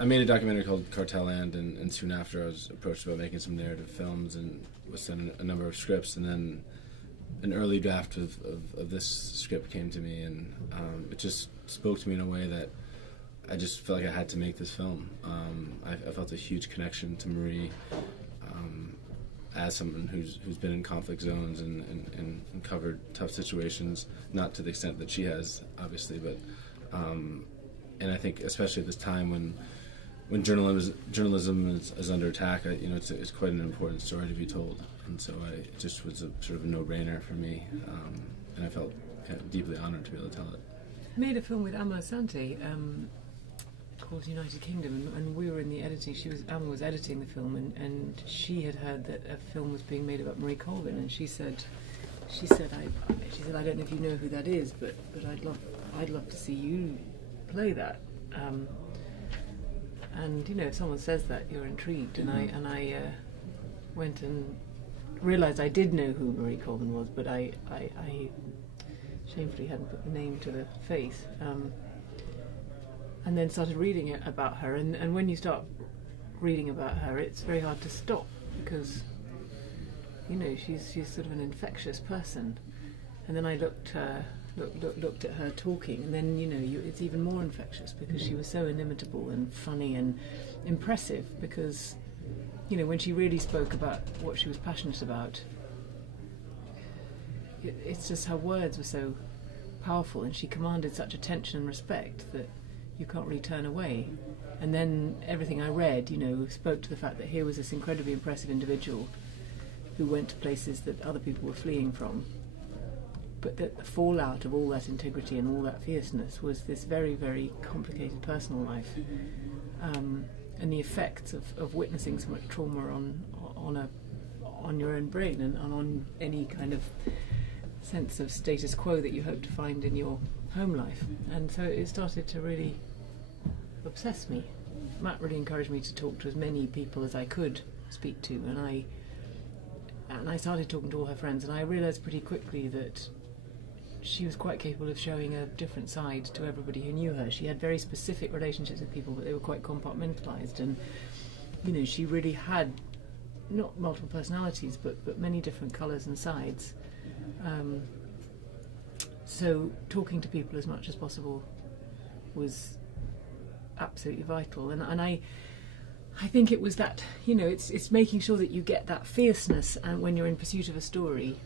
I made a documentary called Cartel Land, and soon after I was approached about making some narrative films and was sent a number of scripts, and then an early draft of this script came to me, and it just spoke to me in a way that I just felt like I had to make this film. I felt a huge connection to Marie as someone who's been in conflict zones and covered tough situations, not to the extent that she has, obviously, but and I think especially at this time when journalism is under attack, it's quite an important story to be told, and so it just was a sort of a no-brainer for me, and I felt kind of deeply honored to be able to tell it. Made a film with Amma Asante called United Kingdom, and we were in the editing. Amma was editing the film, and she had heard that a film was being made about Marie Colvin, and she said, I don't know if you know who that is, but I'd love to see you play that. And if someone says that, you're intrigued. And I went and realised I did know who Marie Colvin was, but I shamefully hadn't put the name to the face. And then started reading about her, and when you start reading about her, it's very hard to stop, because she's sort of an infectious person. And then I looked at her talking, and then it's even more infectious, because she was so inimitable and funny and impressive, because when she really spoke about what she was passionate about, it's just her words were so powerful, and she commanded such attention and respect that you can't really turn away. And then everything I read, spoke to the fact that here was this incredibly impressive individual who went to places that other people were fleeing from, but that the fallout of all that integrity and all that fierceness was this very, very complicated personal life, and the effects of witnessing so much trauma on your own brain and on any kind of sense of status quo that you hope to find in your home life. And so it started to really obsess me. Matt really encouraged me to talk to as many people as I could speak to, and I started talking to all her friends, and I realised pretty quickly that she was quite capable of showing a different side to everybody who knew her. She had very specific relationships with people, but they were quite compartmentalised, and she really had not multiple personalities, but many different colours and sides. So talking to people as much as possible was absolutely vital, and I think it was that it's making sure that you get that fierceness and when you're in pursuit of a story,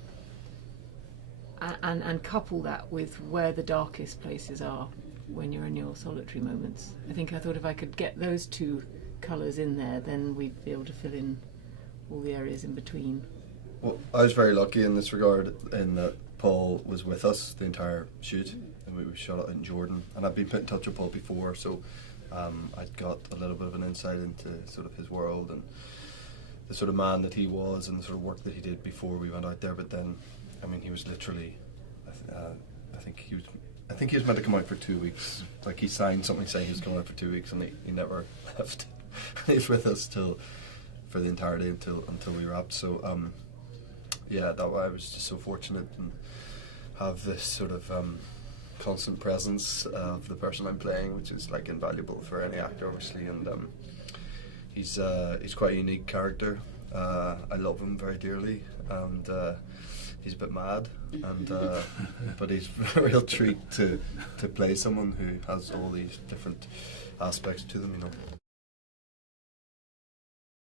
and couple that with where the darkest places are when you're in your solitary moments. I thought if I could get those two colours in there, then we'd be able to fill in all the areas in between. Well, I was very lucky in this regard, in that Paul was with us the entire shoot, and we shot it in Jordan, and I'd been put in touch with Paul before, so I'd got a little bit of an insight into sort of his world and the sort of man that he was and the sort of work that he did before we went out there. But then, he was literally, I think he was meant to come out for 2 weeks. Like, he signed something saying he was coming out for 2 weeks, and he never left. He was with us for the entirety until we wrapped. So that way I was just so fortunate and have this sort of constant presence of the person I'm playing, which is like invaluable for any actor, obviously. And he's quite a unique character. I love him very dearly, and he's a bit mad, and but he's a real treat to play someone who has all these different aspects to them,